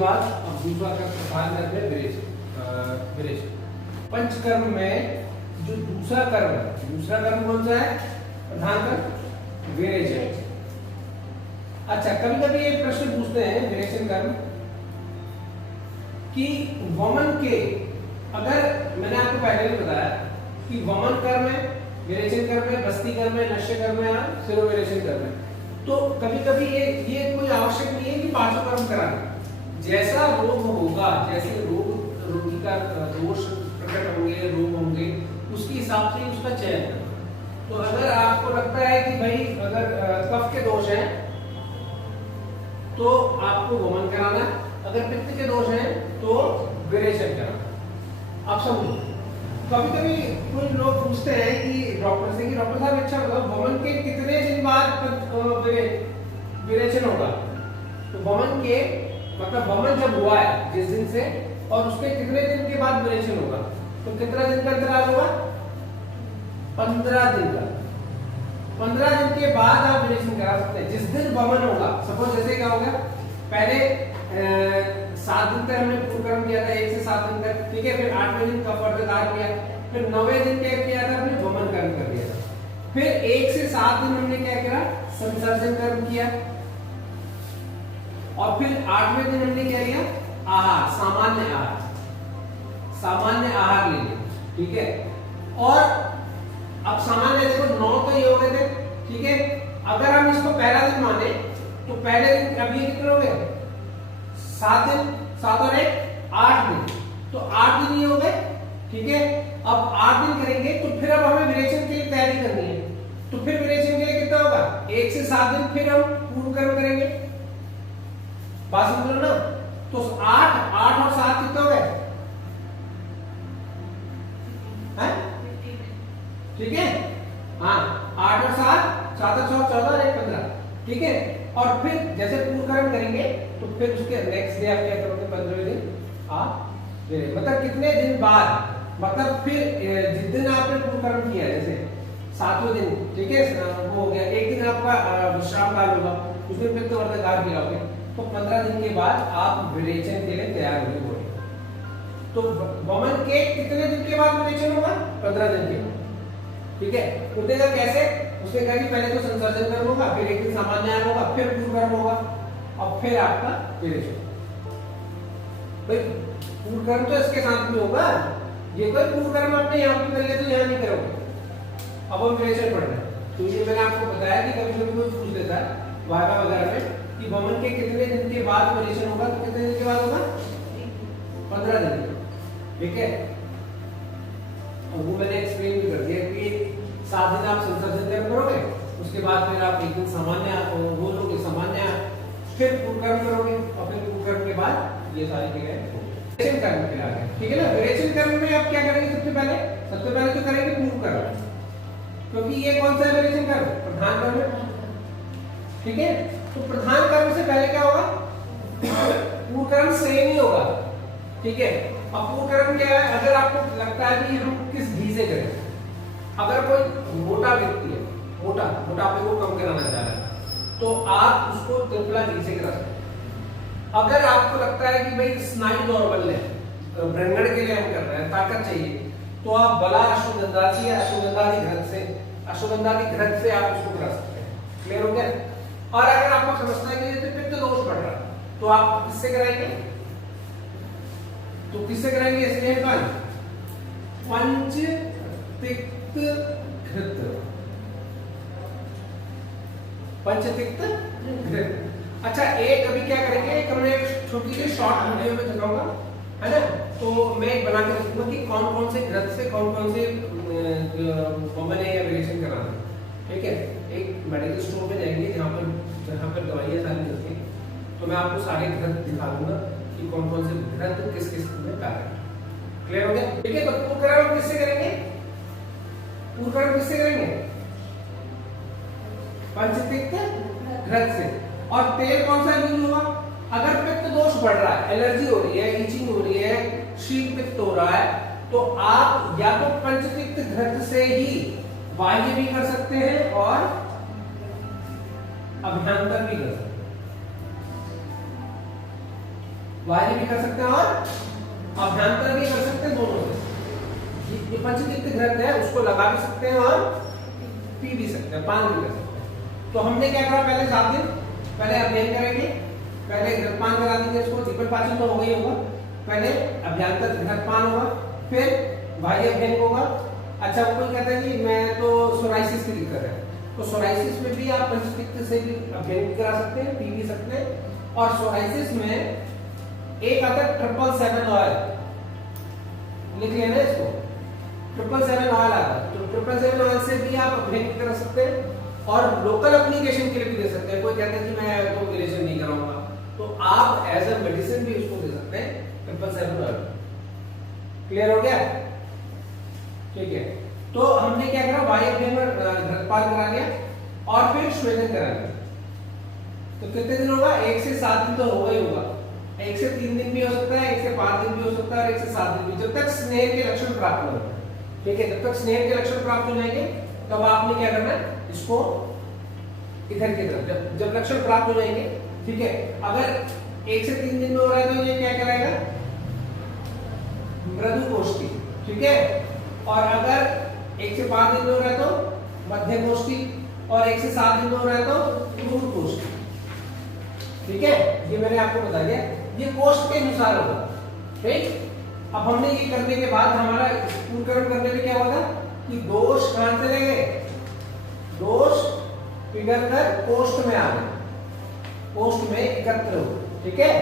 बाद अब दूसरा कर्म प्रधान कर्म है विरेचन। पंचकर्म में जो दूसरा कर्म है, दूसरा कर्म कौन सा है? प्रधान कर्म विरेचन। अच्छा, कभी कभी एक प्रश्न पूछते हैं विरेचन कर्म कि वमन के, अगर मैंने आपको पहले भी बताया कि वमन कर्म है, विरेचन कर्म है, बस्ती कर्म है, नश्य कर्म है, शिरोविरेचन कर्म है, तो कभी कभी ये कोई आवश्यक नहीं है कि पांचों कर्म कराना। जैसा रोग होगा, जैसे रोगी का दोष प्रकट होंगे, रोग होंगे, उसके हिसाब से उसका चयन करना। तो अगर आपको लगता है कि भाई अगर कफ के दोष हैं तो आपको वमन कराना, अगर पित्त के दोष हैं तो विरेचन कराना। आप समझो, कभी कभी कुछ लोग पूछते हैं कि डॉक्टर से कि डॉक्टर साहब अच्छा मतलब वमन के कितने दिन बाद विरेचन होगा? तो वमन के मतलब वमन जब हुआ है जिस दिन से, और उसके कितने दिन के बाद विरेचन होगा, तो कितना दिन का अंतराल होगा? 15 दिन का। 15 दिन के बाद आप विरेचन करा सकते हैं। जिस दिन वमन होगा, सपोज जैसे क्या होगा, पहले 7 दिन तक हमने पूर्वकर्म किया था, 1 से 7 दिन तक, ठीक है। फिर 8वें दिन कफ वर्धकार किया, फिर 9वें दिन क्या किया था, हमने वमन कर्म कर दिया था। फिर 1 से 7 दिन हमने क्या किया, संसर्जन कर्म किया, और फिर 8वें दिन हमने क्या किया, आहार, सामान्य आहार, सामान्य आहार ले लिया, ठीक है। और अब सामान्य देखो 9 तो ये हो गए थे, ठीक है। अगर हम इसको पहला दिन माने तो पहले दिन अभी कितने हो गए? 7 दिन, 7 और 1 8 दिन, तो 8 दिन ही हो गए, ठीक है। अब 8 दिन करेंगे तो फिर अब हमें विरेचन के लिए तैयारी करनी है, तो फिर विरेचन के लिए कितना होगा? 1 से 7 दिन फिर हम पूर्व कर्म करेंगे, बात समझ लो ना। तो 8 और 7 कितना हो गए? ठीक है, हाँ 8 और 7, 7 और 14 और 1 15, ठीक है। और फिर जैसे पूर्व कर्म करेंगे तो फिर उसके नेक्स्ट डे आप क्या करोगे? 15वें दिन आप मतलब कितने दिन बाद, मतलब फिर जिस दिन आपने पूर्व कर्म किया, जैसे 7वें दिन, ठीक है, वो हो गया, एक दिन आपका विश्राम काल होगा, उसमें पित्त वर्धकार गिराओगे, तो 15 दिन के बाद आप विरेचन के लिए तैयार होंगे बॉडी। तो वमन के कितने दिन के बाद विरेचन होगा? 15 दिन के बाद, ठीक है। उठेगा कैसे? उसने कहा कि पहले तो संसर्जन कर्म होगा, फिर एक दिन सामान्य आहार होगा, फिर पूर्व कर्म होगा, और फिर आपका विरेचन। भाई पूर्व कर्म तो इसके साथ में होगा, ये कोई पूर्व कर्म आपने यहाँ पे कर लिया तो यहाँ नहीं करोगे। अब हम विरेचन पढ़ रहे हैं, तो ये मैंने आपको बताया कि कभी कभी कोई पूछ देता है वाइवा वगैरह में कि वमन के कितने दिन के बाद विरेचन होगा, तो कितने दिन के बाद होगा? 15 दिन, ठीक है। वो मैंने एक्सप्लेन भी कर दिया कि 7 दिन आप संसर्जन कर्म करोगे, उसके बाद फिर आप एक दिन सामान्य वो लोगे, सामान्य फिर पूर्व कर्म करोगे, और फिर पूर्व कर्म के बाद ये सारी क्रियाएं विरेचन कर्म के आगे, ठीक है ना। विरेचन कर्म में आप क्या करेंगे? सबसे पहले तो करेंगे पूर्व कर्म, क्योंकि ये कौन सा है विरेचन कर्म? प्रधान कर्म है, ठीक है। तो प्रधान कर्म से पहले क्या होगा? पूर्व कर्म सेम ही होगा, ठीक है। अब पूर्व कर्म क्या है? अगर आपको लगता है कि हम किस घी से करें, अगर कोई मोटा व्यक्ति है, मोटापे को कम कराना चाह रहा है, तो आप उसको त्रिफला घी से करा सकते हैं। अगर आपको लगता है कि भाई स्नायु दौर्बल्य है, ब्रंगण के लिए हम कर रहे हैं, ताकत चाहिए, तो आप बला अश्वगंधाची या अश्वगंधादि घृत से आप उसको करा सकते हैं। क्लियर हो गया? और अगर आपको समझना है कि जैसे पित्त दोष बढ़ रहा है, तो आप किससे कराएंगे? तो किससे कराएंगे? इसलिए पंच तिक्त घृत, पंचतिक्त घृत। अच्छा, एक अभी क्या करेंगे, एक हमने एक छोटी सी शॉर्ट वीडियो में दिखाऊंगा, है ना। तो मैं एक बना के रखूंगा कि कौन कौन से घृत से कौन कौन से वमन या विरेचन कराना, ठीक है। एक मेडिकल स्टोर में जाएंगे जहाँ पर दवाइयाँ सारी मिलती हैं, तो मैं आपको सारे घृत दिखा दूंगा कि कौन कौन से घृत किस किस में पैक है। क्लियर हो गया? ठीक है। तो पूर्व कर्म किससे करेंगे? पूर्व कर्म किससे करेंगे? पंचतिक्त घृत से। और तेल कौन सा यूज होगा? अगर पित्त दोष बढ़ रहा है, एलर्जी हो रही है, इचिंग हो रही है, शीत पित्त हो रहा है, तो आप या तो पंचतिक्त घृत से ही बाह्य भी कर सकते हैं और अभ्यंतर भी कर सकते हैं। बाह्य भी कर सकते हैं और अभ्यंतर भी कर सकते हैं, दोनों से। ये पंचतीर्थ ग्रंथ है, उसको लगा भी सकते हैं और पी भी सकते हैं, पान भी कर सकते हैं। तो हमने क्या करा, पहले 7 दिन पहले अध्ययन करेंगे, पहले घृतपान करा देंगे इसको, दीपक पाचन तो हो गई होगा, पहले अभ्यंतर घृतपान होगा, फिर बाह्य अभ्यंग होगा। अच्छा, वो कोई कहता है कि मैं तो सोराइसिस की दिक्कत है, तो सोराइसिस में भी आप पंचतीर्थ से भी अभ्यंग करा सकते हैं, पी भी सकते हैं। और सोराइसिस में एक आता है 777 ऑयल, लिख लेना इसको, 777 ऑयल आता है, तो 777 ऑयल से भी आप अभ्यंग करा सकते हैं और लोकल एप्लीकेशन के लिए भी दे सकते हैं। कोई कहता है कि मैं तो इलेक्शन नहीं कराऊंगा, तो आप एज अ मेडिसिन भी उसको दे सकते हैं 777 ऑयल। क्लियर हो गया? ठीक है, तो हमने क्या करा, बाह्य अभ्यंग में घृतपान करा लिया और फिर श्वेदन करा लिया। तो कितने दिन होगा? 1 से 7 दिन तो होगा ही होगा, 1 से 3 दिन भी हो सकता है, 1 से 5 दिन भी हो सकता है और 1 से 7 दिन भी, जब तक स्नेह के लक्षण प्राप्त हो जाए। ठीक है, जब तक स्नेह के लक्षण प्राप्त हो जाएंगे तब आपने क्या करना है, इसको इधर की तरफ जब लक्षण प्राप्त हो जाएंगे, ठीक है, अगर 1 से 3 दिन में हो रहा है तो ये क्या कराएगा, मृदु कोष्ठी। ठीक है, और अगर 1 से 5 दिन में हो रहा है तो मध्य कोष्ठी, और 1 से 7 दिन में हो रहा है तो क्रूर कोष्ठी। ठीक है, ये मैंने आपको बता दिया, ये कोष्ठ के अनुसार होगा। ठीक, अब हमने ये करने के बाद हमारा पूर्णकरण करने में क्या होगा कि दोष कहां से ले गए, दोष पिघल कर कोष्ठ में आ गए, कोष्ठ में एकत्र हो। ठीक है,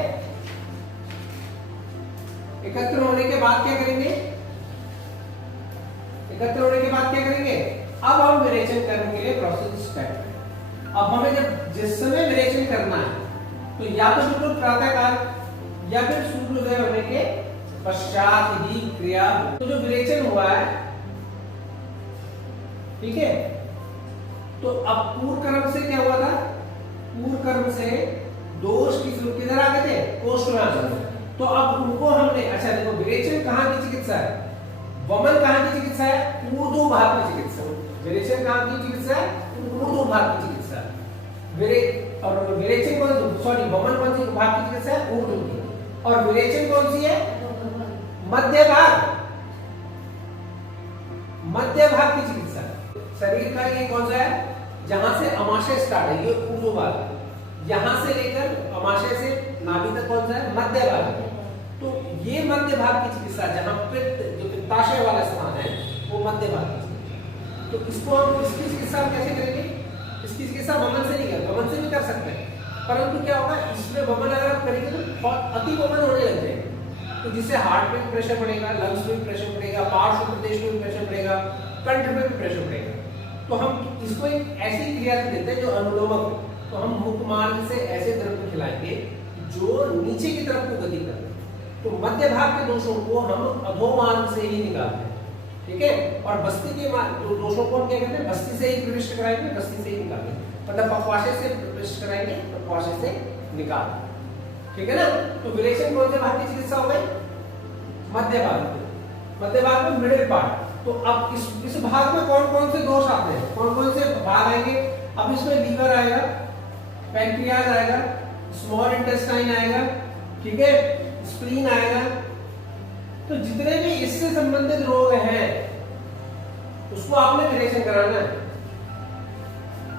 एकत्र होने के बाद क्या करेंगे, एकत्र होने के बाद क्या करेंगे, अब हम विरेचन करने के लिए प्रोसेस स्टार्ट। अब हमें जब जिस समय विरेचन करना है तो या तो बिल्कुल प्रातः काल या फिर सूर्योदय होने के पश्चात ही क्रिया। तो जो विरेचन हुआ है, ठीक है, तो अब पूर्व कर्म से क्या हुआ था, पूर्व कर्म से दोष किधर आ गए थे, कोष्ठ में आ गए। तो अब उनको हमने, अच्छा देखो, विरेचन कहाँ की चिकित्सा है, वमन कहाँ की चिकित्सा है, ऊर्ध्व भाग की चिकित्सा। विरेचन कहाँ की चिकित्सा है, ऊर्ध्व भाग की चिकित्सा। और विरेचन कौन सी, सॉरी, वमन कौन सी भाग की चिकित्सा है, ऊर्ध्व की, और विरेचन कौन सी है, मध्य भाग, मध्य भाग की चिकित्सा। शरीर का ये कौन सा है, जहां से अमाशय स्टार्ट है, ये ऊर्ध्व भाग, यहां से लेकर अमाशय से नाभि तक कौन सा है, मध्य भाग। तो ये मध्य भाग की चिकित्सा, जहां पित्त, जो पित्ताशय वाला स्थान है, वो मध्य भाग की चिकित्सा। तो इसको हम इसकी चिकित्सा कैसे करेंगे, इसकी चिकित्सा वमन से नहीं कर, वमन से भी कर सकते हैं, परंतु क्या होगा, इसमें वमन अगर आप करेंगे तो अति वमन होने लग जाएगा, तो जिससे हार्ट पे भी प्रेशर पड़ेगा, लंग्स पे भी प्रेशर पड़ेगा, पार्श्व प्रदेश पे भी प्रेशर पड़ेगा, कंठ पे भी प्रेशर पड़ेगा। तो हम इसको एक ऐसी क्रिया से देते हैं जो अनुलोमक है। तो हम मुख मार्ग से ऐसे द्रव्य खिलाएंगे जो नीचे की तरफ को गति करे। तो मध्य भाग के दोषों को हम अधो मार्ग से ही निकालते हैं। ठीक है, और बस्ती के दोषों को हम क्या कहते हैं, बस्ती से ही प्रविष्ट कराएंगे, बस्ती से ही निकालेंगे, मतलब पक्वाशय से प्रविष्ट कराएंगे, पक्वाशय से निकालेंगे। ठीक है ना। तो विरेचन कौन से भाग की चिकित्सा हो गई, मध्य भाग, मध्य भाग में मिडिल पार्ट। तो अब इस भाग में कौन कौन से दोष आते हैं, कौन कौन से भाग आएंगे, अब इसमें लीवर आएगा, पैंक्रियाज आएगा, स्मॉल इंटेस्टाइन आएगा, ठीक है, स्प्लीन आएगा। तो जितने भी इससे संबंधित रोग हैं उसको आपने विरेचन कराना है।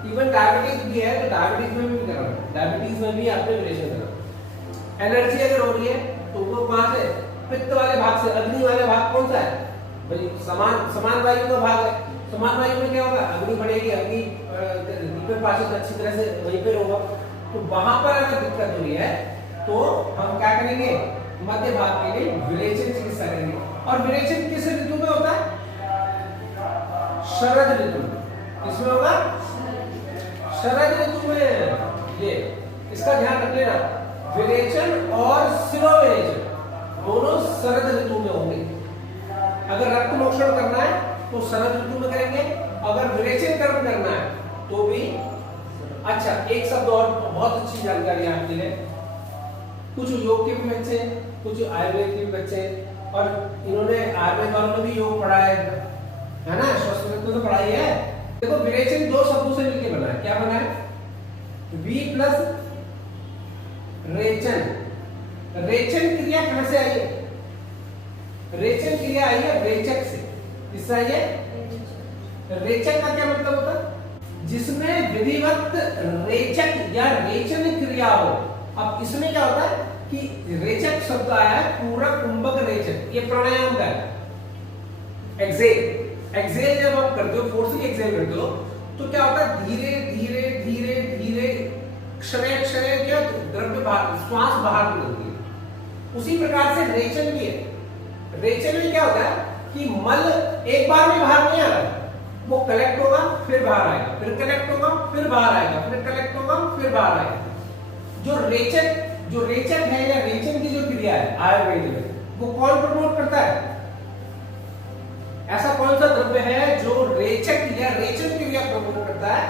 इवन डायबिटीज भी है तो डायबिटीज में भी कराना है, डायबिटीज में भी आपने विरेचन कराना। एलर्जी अगर हो रही है तो वो कहां से, पित्त वाले भाग से। अग्नि वाले भाग कौन सा है भाई, समान वायु का भाग है। समान वायु में क्या होगा, अग्नि बढ़ेगी, अग्नि दीपक पाचन अच्छी तरह से वहीं पर होगा। तो वहां पर अगर दिक्कत हो रही है तो हम क्या करेंगे, मध्य भाग के लिए विरेचन चिकित्सा करेंगे। और विरेचन किस ऋतु में होता है, शरद ऋतु में। किसमें होगा, शरद ऋतु में। ये इसका ध्यान रख लेना, विरेचन और शिरोविरेचन दोनों शरद ऋतु में होंगे। अगर रक्त मोक्षण करना है तो शरद ऋतु में करेंगे, अगर विरेचन कर्म करना है तो भी। अच्छा, एक शब्द और बहुत अच्छी जानकारी आपके लिए, कुछ योग के भी बच्चे, कुछ आयुर्वेद के भी बच्चे, और इन्होंने आयुर्वेद वालों ने भी योग पढ़ा है ना, स्वस्थ तो पढ़ाई है। देखो, विरेचन दो शब्दों से मिलकर बना है। क्या बना है, वी प्लस रेचन, रेचन क्रिया कहां से आई है? रेचन क्रिया आई है रेचक से। किससे आई है? रेचक का क्या मतलब होता है? जिसमें विधिवत रेचक या रेचन क्रिया हो। अब इसमें क्या होता है कि रेचक शब्द आया है पूरक कुंभक रेचक, ये प्राणायाम का है। एक्सेल जब आप करते हो, फोर्सली एक्सेल करते हो, तो क्या होता है धीरे धीरे धीरे धीरे क्षण क्षण क्या द्रव्य बाहर, श्वास बाहर निकलती है। उसी प्रकार से रेचन भी है। रेचन में क्या होता है कि मल एक बार में बाहर नहीं आ रहा, वो कलेक्ट होगा फिर बाहर आएगा, फिर कलेक्ट होगा फिर बाहर आएगा, फिर कलेक्ट होगा फिर बाहर आएगा। जो रेचक है या रेचन की जो क्रिया है आयुर्वेद में, वो कौन प्रमोट करता है? ऐसा कौन सा द्रव्य है जो रेचक या रेचन क्रिया प्रमोट करता है?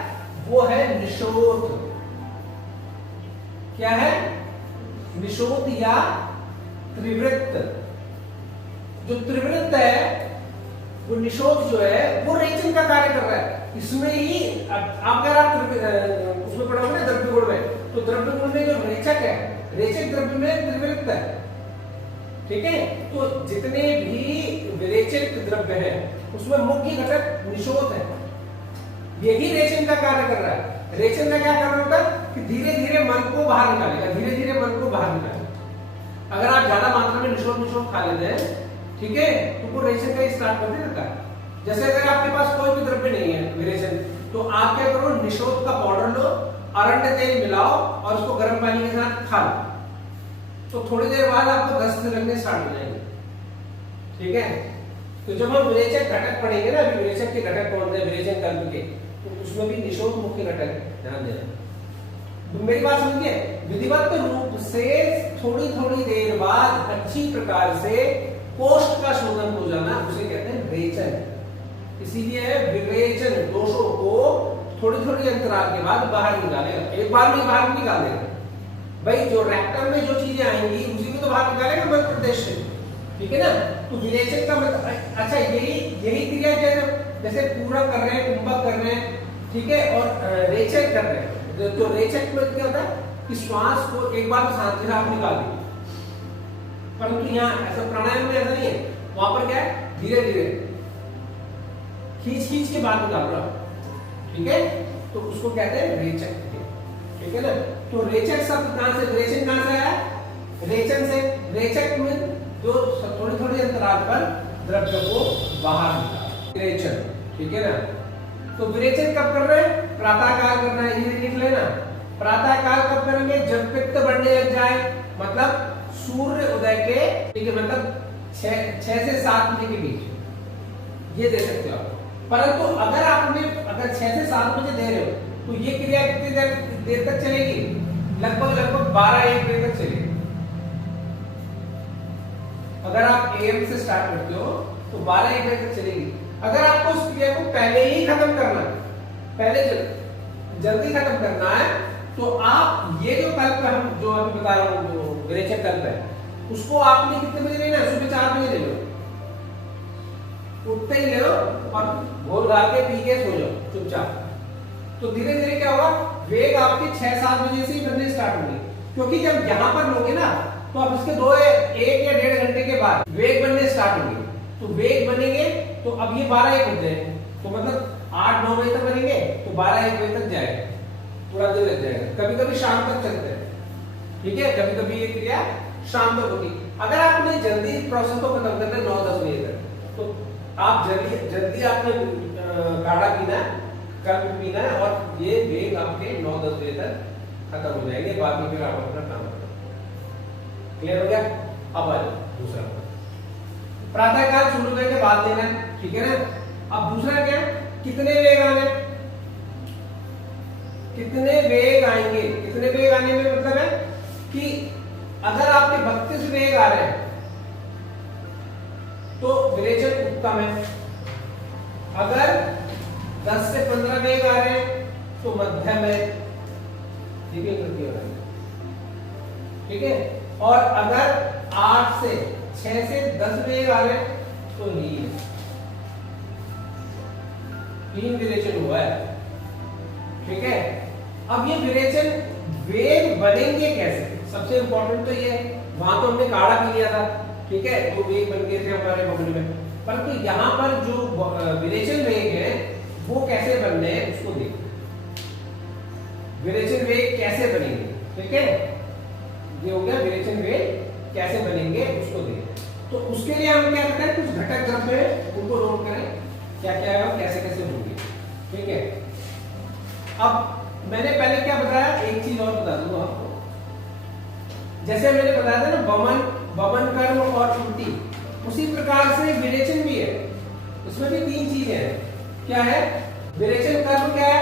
वो है निषोध। क्या है? निषोध या त्रिवृत्त। जो त्रिवृत्त है, वो निषोध जो है वो रेचन का कार्य कर रहा है। इसमें ही अगर आप उसमें पढ़ोगे ना द्रव्य गुण में, तो द्रव्य गुण में जो रेचक है, रेचक द्रव्य में त्रिवृत्त है। ठीक है, तो जितने भी विरेचक द्रव्य है उसमें मुख्य घटक निषोध है। यही रेचन का कार्य कर रहा है। रेचन का क्या कार्य होता है कि धीरे धीरे मन को बाहर निकालेगा, धीरे धीरे मन को बाहर निकालेगा। अगर आप ज्यादा मात्रा में निषोध खा लेते हैं, ठीक है, तो वो रेचन का स्टार्ट कर देता है। जैसे अगर आपके पास कोई भी द्रव्य नहीं है विरेचन, तो आप क्या करो, निषोध का पाउडर लो, अरंड तेल मिलाओ और उसको गर्म पानी के साथ खा लो, तो थोड़ी देर बाद आपको दस्त लगने स्टार्ट हो जाएंगे। ठीक है, तो जब हम विरेचक घटक पढ़ेंगे ना, अभी विरेचक के घटक कौन से विरेचन कल्प के, तो उसमें भी निषोध मुख्य घटक है, ध्यान देना। तो मेरी बात समझिए, विधिवत रूप से थोड़ी थोड़ी देर बाद अच्छी प्रकार से कोष्ठ का शोधन हो जाना, उसे कहते हैं रेचन। इसीलिए विरेचन दोषों को थोड़ी थोड़ी अंतराल के बाद बाहर निकालेगा, एक बार में बाहर निकालेगा। भाई जो रेक्टम में जो चीजें आएंगी उसी को तो बाहर निकालेगा मल प्रदेश से, ठीक है ना। तो विरेचन का मतलब अच्छा यही क्रिया जैसे पूरा कर रहे हैं, कुंभक कर रहे हैं, ठीक है, और रेचक कर रहे हैं। तो रेचक में क्या होता है कि श्वास को एक बार शांति से आप निकाल देंगे, परंतु यहाँ ऐसा प्राणायाम में ऐसा नहीं है। वहां पर क्या है, धीरे धीरे खींच के बाहर निकाल रहा, ठीक है, तो उसको कहते हैं रेचक, ठीक है ना। तो रेचक शब्द कहां से, रेचन कहां से आया? रेचन से। रेचक में जो थोड़ी थोड़ी अंतराल पर द्रव्य को बाहर निकाल, रेचन, ठीक है ना। तो विरेचन कब कर रहे हैं? प्रातः काल करना है, ये लिख लेना। प्रातः काल कब करेंगे? जब पित्त बढ़ने लग जाए, मतलब सूर्य उदय के, ठीक है, मतलब 6 से 7 बजे के बीच, ये दे सकते हो आप। परंतु अगर 6 से 7 बजे दे रहे हो, तो ये क्रिया कितनी देर तक चलेगी? लगभग 12-1 बजे तक चलेगी। अगर आप एएम से स्टार्ट करते हो तो 12-1 बजे तक चलेगी। अगर आपको उस क्रिया को पहले ही खत्म करना है, पहले जल्दी खत्म करना है, तो आप ये जो कल्प हम जो अभी बता रहा हूँ, जो विरेचक कल्प है, उसको आपने कितने बजे लेना है? सुबह 4 बजे ले लो, उठते ही ले लो और घोल घाल के पी के सो जाओ चुपचाप। तो धीरे धीरे क्या होगा, वेग आपके 6-7 बजे से ही बनने स्टार्ट होंगे। क्योंकि जब यहाँ पर लोगे ना, तो आप इसके 1 या 1.5 घंटे के बाद वेग बनने स्टार्ट होंगे। तो वेग बनेंगे तो अब ये 12-1 बज जाएंगे, तो मतलब 8-9 बजे तक बनेंगे, तो 12-1 बजे तक जाएगा, थोड़ा देर लग जाएगा। कभी कभी शाम तक चलते हैं, ठीक है, कभी कभी ये क्रिया शाम तक होगी। अगर आपने जल्दी प्रोसेस को खत्म करना है 9-10 बजे तक, तो आप जल्दी आपने काढ़ा पीना है, कल्प पीना है, और ये वेग आपके 9-10 बजे तक खत्म हो जाएंगे। बाद में फिर आप अपना काम करो। क्लियर हो गया? अब आ जाओ दूसरा, प्रातः काल शुरू होने के बाद देना है, ठीक है ना। अब दूसरा क्या, कितने वेग आने, कितने वेग आएंगे? कितने वेग आने में मतलब है कि अगर आपके 32 वेग आ रहे हैं तो विरेचन उत्तम है। अगर 10 से 15 वेग आ रहे हैं तो मध्यम है, ठीक है, ठीक है। और अगर 6 से 10 वेग आ रहे हैं तो नील, 3 विरेचन हुआ है, ठीक है। अब ये विरेचन वेग बनेंगे कैसे? सबसे इंपॉर्टेंट तो ये वहां तो हमने काढ़ा पी लिया था, ठीक है, तो वेग बन गए थे हमारे बबल में। परंतु यहाँ पर जो विरेचन वेग है वो कैसे बनने हैं उसको देखो। विरेचन वेग कैसे बनेंगे, ठीक है, ये हो गया विरेचन वेग कैसे बनेंगे उसको देखो। तो उसके लिए हम क्या करते हैं, कुछ घटक द्रव्य है उनको नोट करें, क्या क्या है और कैसे कैसे होंगे, ठीक है। अब मैंने पहले क्या बताया, एक चीज और बता दूंगा आपको। जैसे मैंने बताया था ना वमन कर्म और त्रुटि, उसी प्रकार से विरेचन भी है। उसमें भी तीन चीजें हैं। क्या है, विरेचन कर्म क्या है,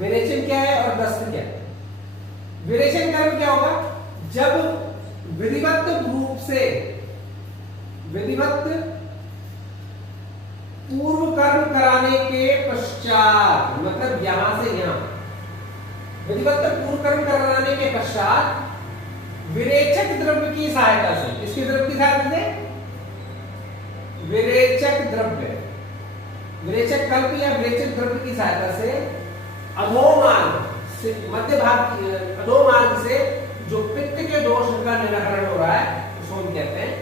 विरेचन क्या है और दस्त क्या है। विरेचन कर्म क्या होगा, जब विधिवत रूप से विधिवत पूर्व कर्म कराने के पश्चात, मतलब यहां से यहां विधिवत पूर्व कर्म कराने के पश्चात विरेचक द्रव्य की सहायता से, इसके द्रव्य की सहायता से, विरेचक द्रव्य, विरेचक कल्प या विरेचक द्रव्य की सहायता से अधोमार्ग से, मध्य भाग अधोमार्ग से जो पित्त के दोष का निराकरण हो रहा है उसको हम कहते हैं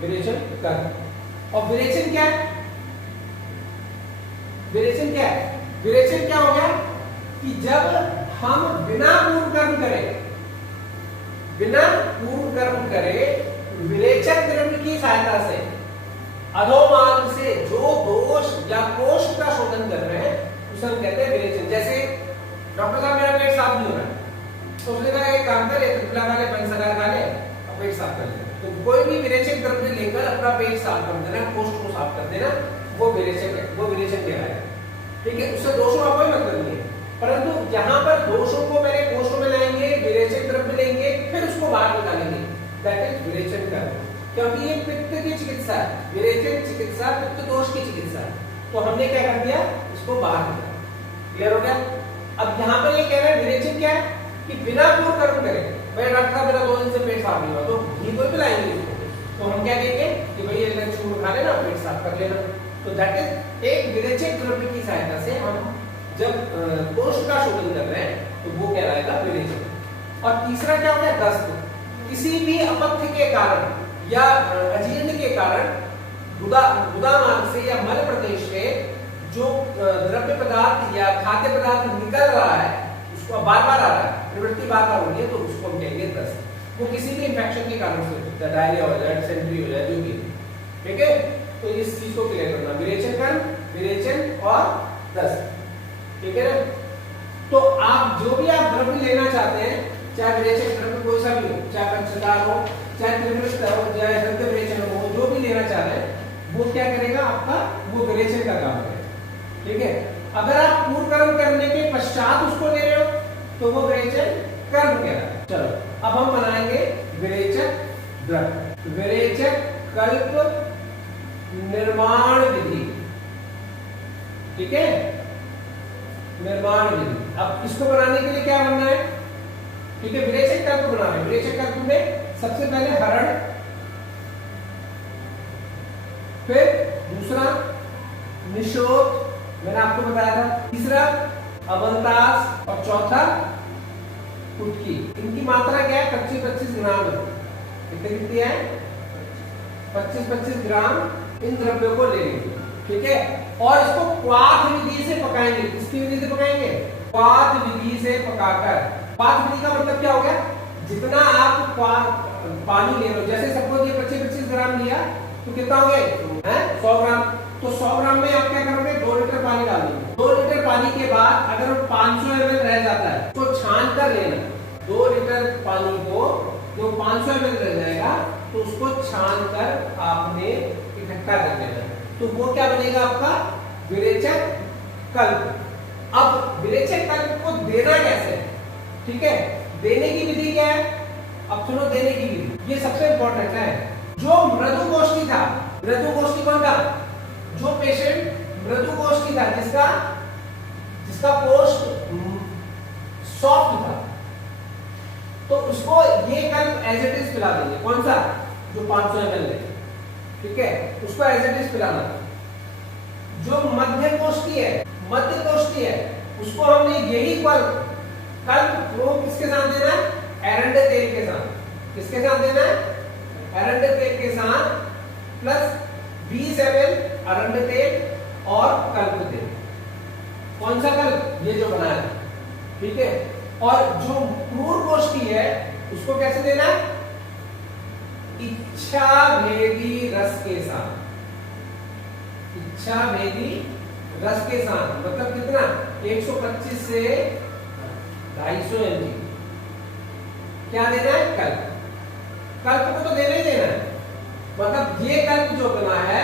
विरेचन कर्म। और विरेचन क्या है, विरेचन क्या है, विरेचन क्या हो गया कि जब हम बिना पूर्व कर्म करें, बिना पूर्व कर्म करें विरेचक द्रव्य की सहायता से अधोमार्ग से जो दोष या कोष का शोधन कर रहे हैं उसे हम कहते हैं विरेचन। जैसे डॉक्टर साहब मेरा पेट साफ नहीं हो रहा है, तो उसने कहा एक काम करे, त्रिफला खा ले, पंचसागर खा ले और पेट साफ कर ले। तो कोई भी विरेचक द्रव्य लेकर अपना पेट साफ कर देना, कोष्ठ को साफ कर देना, वो विरेचक है, वो विरेचन कहलाएगा, ठीक है। उससे दोषों का कोई मतलब नहीं है। परंतु यहाँ पर दोषों को पहले कोष्ठ में लाएंगे, विरेचक द्रव्य लेंगे, फिर उसको बाहर निकालेंगे, दैट इज विरेचन कर्म। क्योंकि ये पित्त की चिकित्सा है, विरेचन चिकित्सा पित्त दोष की चिकित्सा है, तो हमने क्या कर दिया, इसको बाहर निकाला। क्लियर हो गया। अब यहाँ पर ये कह रहे हैं विरेचन क्या है कि बिना पूर्व कर्म करें, भाई डॉक्टर साहब मेरा 2 दिन से पेट साफ नहीं हुआ, तो घी कोई पिलाएंगे इसको, तो हम क्या कहेंगे कि भाई ये चूर्ण खा लेना, पेट साफ कर लेना। तो दैट इज एक विरेचक द्रव्य की सहायता से हम जब कोष्ठ का शोधन कर रहे हैं तो वो कहलाएगा विरेचन। और तीसरा क्या हो गया, दस्त। किसी भी अपथ्य के कारण या अजीर्ण के कारण गुदा मार्ग से या मल प्रदेश से जो द्रव्य पदार्थ या खाद्य पदार्थ निकल रहा है, उसको बार बार आ रहा है, प्रवृत्ति बार बार हो रही है, तो उसको हम कहेंगे दस्त। वो किसी भी इंफेक्शन के कारण से हो सकता है, डायरिया हो जाए, डिसेंट्री हो जाए, जो भी, ठीक है। तो इस चीज को क्लियर करना, विरेचन कर्म, विरेचन और दस्त, ठीक है ना। तो आप जो भी आप द्रव्य लेना चाहते हैं, चाहे विरेचक द्रव्य कोई सा भी हो, चाहे पंचसार हो, चाहे त्रिमृत हो, चाहे हृदय विरेचन हो, जो भी लेना चाह रहे हैं वो क्या करेगा, आपका वो विरेचन का काम करेगा, ठीक है। अगर आप पूर्व कर्म करने के पश्चात उसको ले रहे हो तो वो विरेचन कर्म कहलाता है। चलो अब हम बनाएंगे विरेचक द्रव्य, विरेचक कल्प निर्माण विधि, ठीक है, निर्माण विधि। अब इसको बनाने के लिए क्या बनना है, ठीक है, विरेचक कल्प बना रहे हैं। विरेचक कल्प में सबसे पहले हरण, फिर दूसरा निशोथ, मैंने आपको बताया था, तीसरा अवंतास और चौथा कुटकी। इनकी मात्रा क्या है, 25-25 ग्राम है। कितनी है, 25-25 ग्राम इन द्रव्यों को लेंगे, ठीक है। और इसको क्वाथ विधि से पकाएंगे। किसकी विधि से पकाएंगे, क्वाथ विधि से पकाकर। क्वाथ विधि का मतलब क्या हो गया, जितना आप पानी ले रहे हो, जैसे सपोज ये 25-25 ग्राम लिया तो कितना हो गए, 100 ग्राम। तो 100 ग्राम में आप क्या करोगे, 2 लीटर पानी डालोगे। 2 लीटर पानी के बाद अगर 500 ml रह जाता है तो छान कर लेना। 2 लीटर पानी को जो 500 ml रह जाएगा तो उसको छान कर आपने इकट्ठा कर देना, तो वो क्या बनेगा आपका विरेचक कल्प। अब विरेचक कल्प को देना कैसे, ठीक है, देने की विधि क्या है, अब सुनो देने की विधि, ये सबसे इंपॉर्टेंट है। जो मृदुकोष्ठी था, मृदुकोष्ठी कौन था, जो पेशेंट मृदुकोष्ठी था, जिसका कोष्ठ सॉफ्ट था, तो उसको ये कल्प एज इट इज पिला देंगे। कौन सा, जो 500 ml है, ठीक है, उसको एज इट इज पिलाना। जो मध्य कोष्ठी है, मध्य कोष्ठी है, उसको हमने यही कल्प को किसके साथ देना है, एरंडे तेल के साथ, किसके साथ देना है? अरंड तेल के साथ प्लस 20 ml अरंड तेल और कल्प तेल। कौन सा कल्प? ये जो बनाया है, ठीक है। और जो क्रूर गोष्ठी है उसको कैसे देना है? इच्छा भेदी रस के साथ। इच्छा भेदी रस के साथ मतलब कितना? 125 से 250 ml। क्या देना है? कल्प। कल्प को तो देना ही देना है, मतलब ये कल्प जो बना है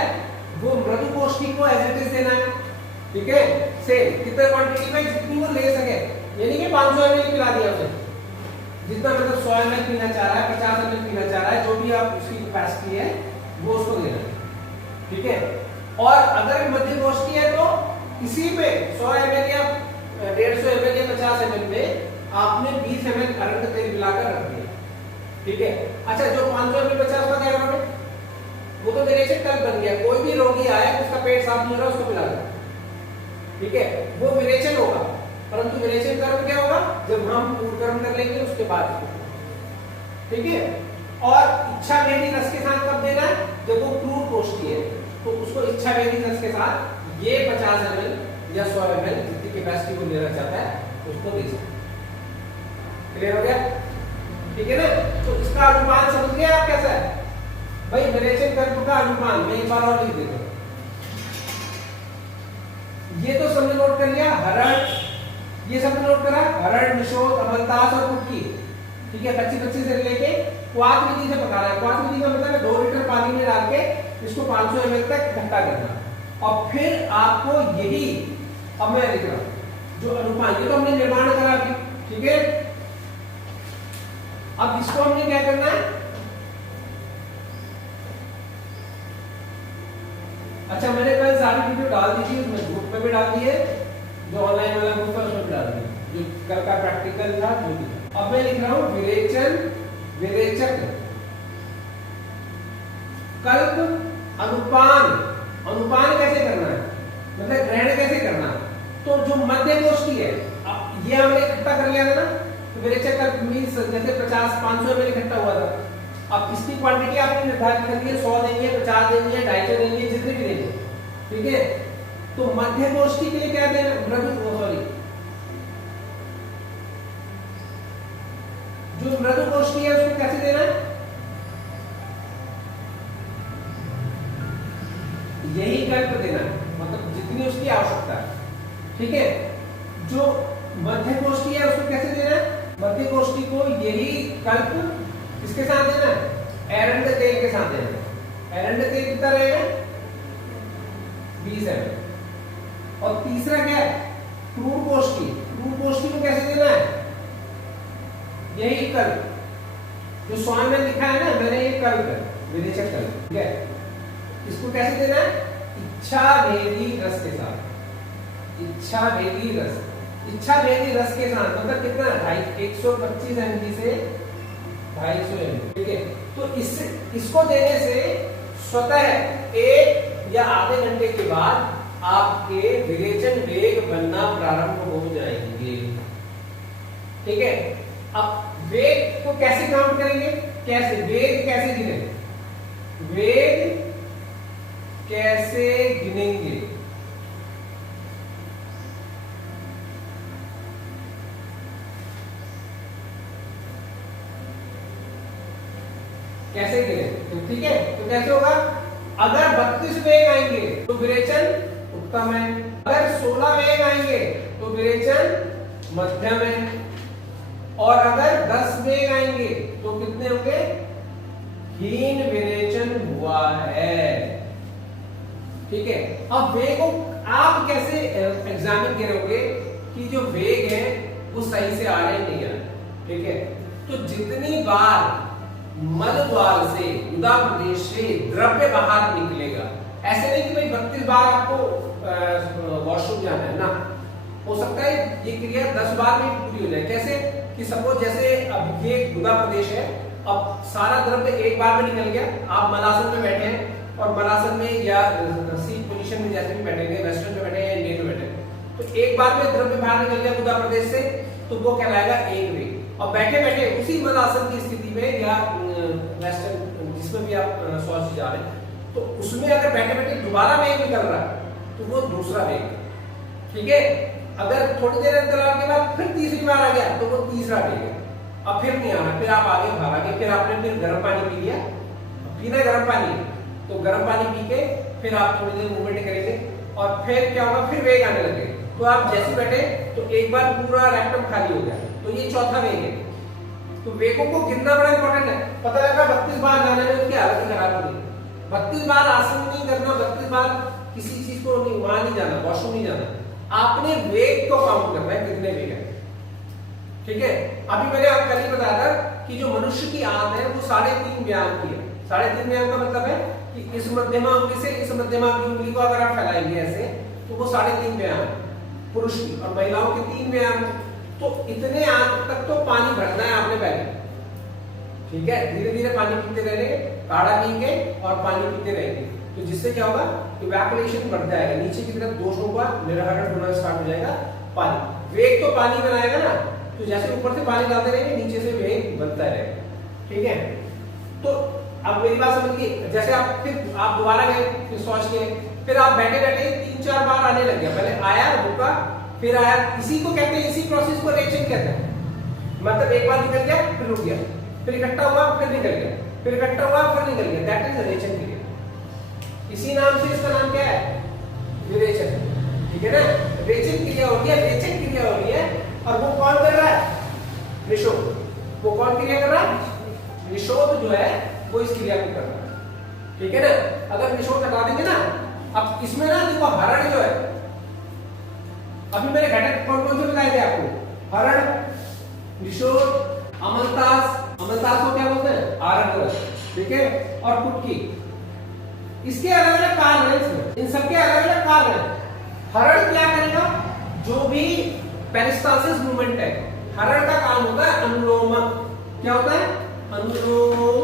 वो मृदु गोष्ठी को एज इट इज देना है, ठीक है। सेम कितने क्वांटिटी में जितनी वो ले सके, यानी कि 500 ml पिला दिया उसे, जितना मतलब 100 ml पीना चाह रहा है, 50 ml पीना चाह रहा है, जो भी आप उसकी कैपेसिटी है वो उसको देना है, ठीक है। और अगर मध्य गोष्ठी है तो इसी में 100 ml या 150 ml या 50 ml में आपने 20 ml अरंड तेल मिलाकर रख दिया, ठीक है। अच्छा, जो 500 ml 50 का क्या करोगे? वो तो विरेचन कल्प बन गया। कोई भी रोगी आया उसका पेट साफ नहीं हो रहा, उसको पिला दो, ठीक है, वो विरेचन होगा। परंतु विरेचन कर्म क्या होगा? जब हम पूर्ण कर्म कर लेंगे उसके बाद, ठीक है। और इच्छा भेदी रस के साथ कब देना है? जब वो क्रूर गोष्ठी है तो उसको इच्छा भेदी रस के साथ ये 50 ml या 100 ml जितनी कैपेसिटी को लेना चाहता है उसको दे सकते। क्लियर हो गया? ठीक है ना। तो इसका अनुपान समझ गए आप कैसा है भाई? विरेचन कर्म का अनुपान मैं एक बार और लिख देता हूं। ये तो सबने नोट कर लिया, हरण, ये सबने नोट करा, हरण, निशोध, अमलतास और कुटकी, ठीक है। 25-25 से लेके क्वाथ विधि से पका रहा है। क्वाथ विधि का मतलब है 2 लीटर पानी में डाल के इसको 500 ml तक इकट्ठा करना, और फिर आपको यही, अब मैं लिख रहा हूं जो अनुपान, ये तो हमने निर्माण करा अभी, ठीक है। अब इसको हमने क्या करना है? अच्छा, मैंने कल सारी वीडियो डाल दी थी, उसमें ग्रुप में भी डाल दी है, जो ऑनलाइन वाला ग्रुप है उसमें भी डाल दी, जो कल का प्रैक्टिकल था जो भी। अब मैं लिख रहा हूं विरेचन, विरेचक, कल्प, अनुपान। अनुपान कैसे करना है, मतलब ग्रहण कैसे करना है? तो जो मध्य गोष्ठी है, अब ये हमने इकट्ठा कर लिया था ना, तो विरेचक कल्प मींस जैसे 50-500 ml इकट्ठा हुआ था। अब इसकी क्वांटिटी आपने निर्धारित कर दी है, 100 देंगे, 50 देंगे, 250 देंगे, जितने भी देंगे, ठीक है। तो मध्य गोष्ठी के लिए क्या देना? जो मृदु गोष्ठी है उसको कैसे देना है? यही कल्प देना है, मतलब जितनी उसकी आवश्यकता है, ठीक है। जो मध्य गोष्ठी है उसको कैसे देना है? मध्य गोष्ठी को यही कल्प किसके साथ देना है? एरंड तेल के साथ देना है। एरंड तेल कितना रहेगा? 20 ml। और तीसरा क्या है? क्रूर गोष्ठी। क्रूर गोष्ठी को कैसे देना है? यही कल्प जो 100 ml लिखा है ना, मैंने ये कल्प है, विरेचक कल्प, ठीक है। इसको कैसे देना है? इच्छा भेदी रस के साथ। इच्छा भेदी रस, इच्छा भेदी रस के साथ मतलब कितना? 125 ml से 250 ml, ठीक है। तो इसको देने से स्वतः 1 या आधे घंटे के बाद आपके विरेचन वेग बनना प्रारंभ हो जाएंगे, ठीक है। अब वेग को कैसे काउंट करेंगे? कैसे वेग कैसे गिने? वेग कैसे गिनेंगे? कैसे गिने? तो ठीक है, तो कैसे होगा? अगर 32 वेग आएंगे तो विरेचन उत्तम है, अगर 16 वेग आएंगे तो विरेचन मध्यम है, और अगर 10 वेग आएंगे तो कितने होंगे? हीन विरेचन हुआ है, ठीक है। अब वेग को आप कैसे एग्जामिन करोगे कि जो वेग है वो सही से आ रहे नहीं आ रहे, ठीक है। तो जितनी बार मल द्वार से गुदा प्रदेश से द्रव्य बाहर निकलेगा, ऐसे नहीं कि भाई 32 बार आपको वॉशरूम जाना है ना, हो सकता है ये क्रिया 10 बार में पूरी हो जाए। कैसे कि सपोज जैसे अब ये गुदा प्रदेश है, अब सारा द्रव्य एक बार में निकल गया, आप मलासन में बैठे हैं और मलासन में या सीट पोजीशन में जैसे भी बैठेंगे, वेस्टर्न में बैठे हैं, इंडियन में बैठे हैं, तो एक बार में द्रव्य बाहर निकल गया गुदा प्रदेश से, तो वो कहलाएगा एक वेग। और बैठे बैठे उसी मदासन की स्थिति में या वेस्टर्न जिसमें भी आप शौच जा रहे हैं, तो उसमें अगर बैठे बैठे दोबारा वेग निकल रहा है तो वो दूसरा वेग, ठीक है। अगर थोड़ी देर अंतराल के बाद फिर तीसरी बार आ गया तो वो तीसरा वेग है। अब फिर नहीं आना, फिर आप आगे भागोगे, फिर आपने फिर गर्म पानी पी लिया, पीना गर्म पानी, तो गर्म पानी पी के फिर आप थोड़ी देर मूवमेंट करेंगे और फिर क्या होगा, फिर वेग आने लगे। तो आप जैसे बैठे तो एक बार पूरा रेक्टम खाली हो गया, तो ये चौथा वेग है। तो वेगों को गिनना बड़ा इंपॉर्टेंट है। पता लगा 32 बार जाने में उनकी हालत खराब हो गई। 32 बार आसन नहीं करना, 32 बार किसी चीज को नहीं, वहां नहीं जाना, वॉशरूम नहीं जाना, आपने वेग को काउंट करना है कितने वेग है, ठीक है। अभी मैंने आपको कल ही बताया था कि जो मनुष्य की आंत है वो 3.5 व्यायाम की है। 3.5 व्यायाम का मतलब है कि इस मध्यमा अंगुली से इस मध्यमा की उंगली को अगर आप फैलाएंगे ऐसे तो वो 3.5 व्यायाम पुरुष की, और महिलाओं के 3 व्यायाम। तो इतने आंत तक तो पानी भरना है आपने पहले, ठीक है। धीरे धीरे पानी पीते रहेंगे, काढ़ा पी के और पानी पीते रहेंगे, तो जिससे क्या होगा, इवैक्यूएशन बढ़ जाएगा, नीचे की तरफ दोषों का निर्हरण होना स्टार्ट हो जाएगा। पानी वेग तो पानी बनाएगा ना, तो जैसे ऊपर से पानी डालते रहेंगे नीचे से वेग बनता रहेगा, ठीक है। तो अब मेरी बात समझिए, जैसे आप फिर आप दोबारा गए, फिर शौच के, फिर आप बैठे बैठे 3-4 बार आने लग गया, पहले आया रुका फिर आया। इसी को कहते हैं, इसी प्रोसेस को रेचन कहते हैं। मतलब एक बार निकल गया फिर रुक गया, फिर इकट्ठा हुआ फिर निकल गया, फिर इकट्ठा हुआ फिर निकल गया, दैट इज रेचन क्रिया। इसी नाम से इसका नाम क्या है, विरेचन, ठीक है ना। रेचन क्रिया हो रही है, रेचन क्रिया हो रही है, और वो कौन कर रहा है, निषोध। वो कौन क्रिया कर रहा है, निषोध जो है वो इस क्रिया को कर रहा है, ठीक है ना। अगर निषोध हटा देंगे ना, अब इसमें ना देखो हरण जो है, अभी मैंने घटक कौन कौन से बताए थे आपको, हरण, निषोध, अमलतास। अमलतास को क्या बोलते हैं, आरण, ठीक है, और कुटकी। इसके अलग अलग कारण है, इसमें इन सबके अलग अलग कारण है। हरण क्या करेगा, जो भी पेरिस्टालसिस मूवमेंट है, हरण का काम होता है अनुलोमक। क्या होता है, अनुलोमक।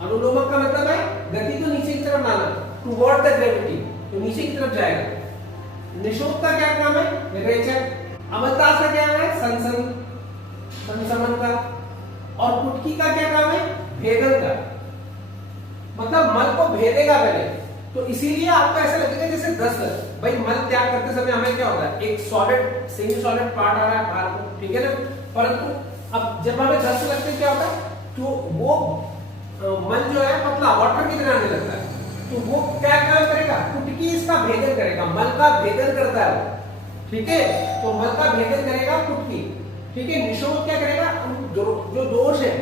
अनुलोमक का मतलब है गति को नीचे की तरफ लाना, टुवर्ड द ग्रेविटी, तो नीचे की तरफ जाएगा। निषोध का क्या काम है, विरेचन। अमलतास का क्या काम है, संसमन का। और कुटकी का क्या काम है, भेदन का, मतलब मल को भेदेगा पहले। तो इसीलिए आपको ऐसा लगेगा जैसे 10, भाई मल त्याग करते समय हमें क्या होता है, एक सॉलिड सेमी सॉलिड पार्ट आ रहा है बाहर को, ठीक है ना। परंतु अब जब हमें 10 लगते क्या होता है, तो वो मल जो है पतला वाटर की तरह आने लगता है। तो वो क्या काम करेगा, कुटकी इसका भेदन करेगा, मल का भेदन करता है वो, ठीक है। तो मल का भेदन करेगा कुटकी, ठीक है। निषोध क्या करेगा, जो दोष है,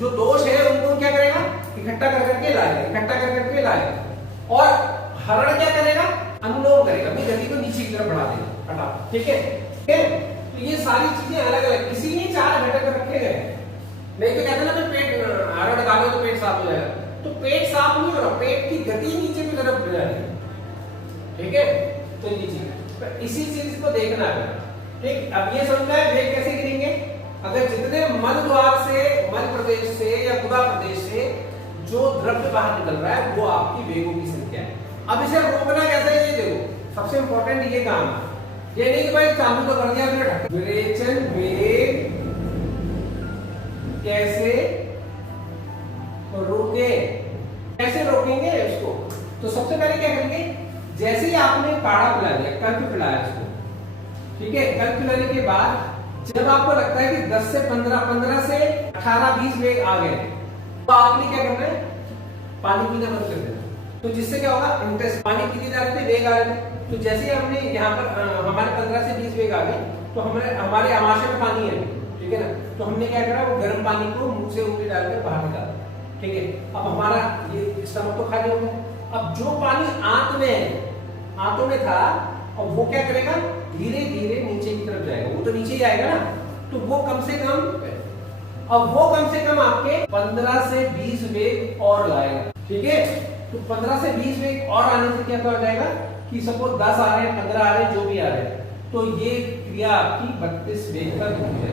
जो दोष है उनको क्या करेगा, इकट्ठा कर करके लाएगा, इकट्ठा कर करके लाएगा। और हरण क्या करेगा, अनुलोम करेगा, अपनी गति को नीचे की तरफ बढ़ा देगा, हटा, ठीक है, ठीक है। तो ये सारी चीजें अलग अलग, इसीलिए 4 घटक रखे गए। नहीं तो कहते ना पेट हरण डालो तो पेट साफ हो जाएगा, तो पेट साफ नहीं हो रहा, पेट की गति नीचे की तरफ बढ़ रही है, ठीक है। तो ये चीज, इसी चीज को देखना है, ठीक। अब ये समझना है वेग कैसे गिरेंगे, अगर जितने मल द्वार से, मल प्रदेश से या गुदा प्रदेश से जो द्रव्य बाहर निकल रहा है वो आपकी वेगों की संख्या है। अब इसे रोकना कैसे है, ये देखो सबसे इंपॉर्टेंट ये काम है। ये नहीं कि भाई चालू तो कर दिया फिर विरेचन वेग कैसे रोके, कैसे रोकेंगे इसको। तो सबसे पहले क्या करेंगे, जैसे ही आपने काढ़ा पिला दिया, कल्प पिलाया इसको, ठीक है। कल्प पिलाने के बाद जब आपको लगता है कि 10 से 15 से 18-20 वेग आ गए, तो आपने क्या करना है, पानी पीना बंद कर देना। तो जिससे क्या होगा, इंटरेस्ट, पानी पीते जा रहे थे, वेग आ रहे थे, तो जैसे ही हमने यहाँ पर हमारे 15 से 20 वेग आ गए, तो हमारे आमाशय में पानी है, ठीक है ना। तो हमने क्या करा, वो गर्म पानी को मुंह से उंगली डालकर बाहर निकाला, ठीक है। अब हमारा ये स्टमक तो खाली हो गया। अब जो पानी आंत में है, आंतों में था, और वो क्या करेगा, धीरे धीरे नीचे की तरफ जाएगा, वो तो नीचे ही आएगा ना। तो वो कम से कम, अब वो कम से कम आपके 15 से 20 वेग और लाएगा, ठीक है। तो 15 से 20 वेग और आने से क्या हो जाएगा कि सपोज 10 आ रहे हैं, 15 आ रहे हैं, जो भी आ रहे हैं, तो ये क्रिया आपकी 32 वेग तक हो जाएगी।